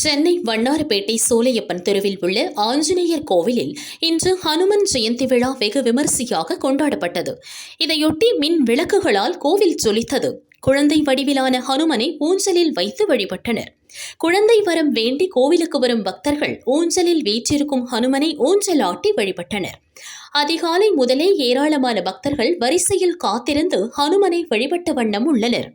சென்னை வண்ணாரப்பேட்டை சோலையப்பன் தெருவில் உள்ள ஆஞ்சநேயர் கோவிலில் இன்று ஹனுமன் ஜெயந்தி விழா வெகு விமரிசையாக கொண்டாடப்பட்டது. இதையொட்டி மின் விளக்குகளால் கோவில் ஜொலித்தது. குழந்தை வடிவிலான ஹனுமனை ஊஞ்சலில் வைத்து வழிபட்டனர். குழந்தை வரம் வேண்டி கோவிலுக்கு வரும் பக்தர்கள் ஊஞ்சலில் வீற்றிருக்கும் ஹனுமனை ஊஞ்சலாட்டி வழிபட்டனர். அதிகாலை முதலே ஏராளமான பக்தர்கள் வரிசையில் காத்திருந்து ஹனுமனை வழிபட்ட வண்ணம் உள்ளனர்.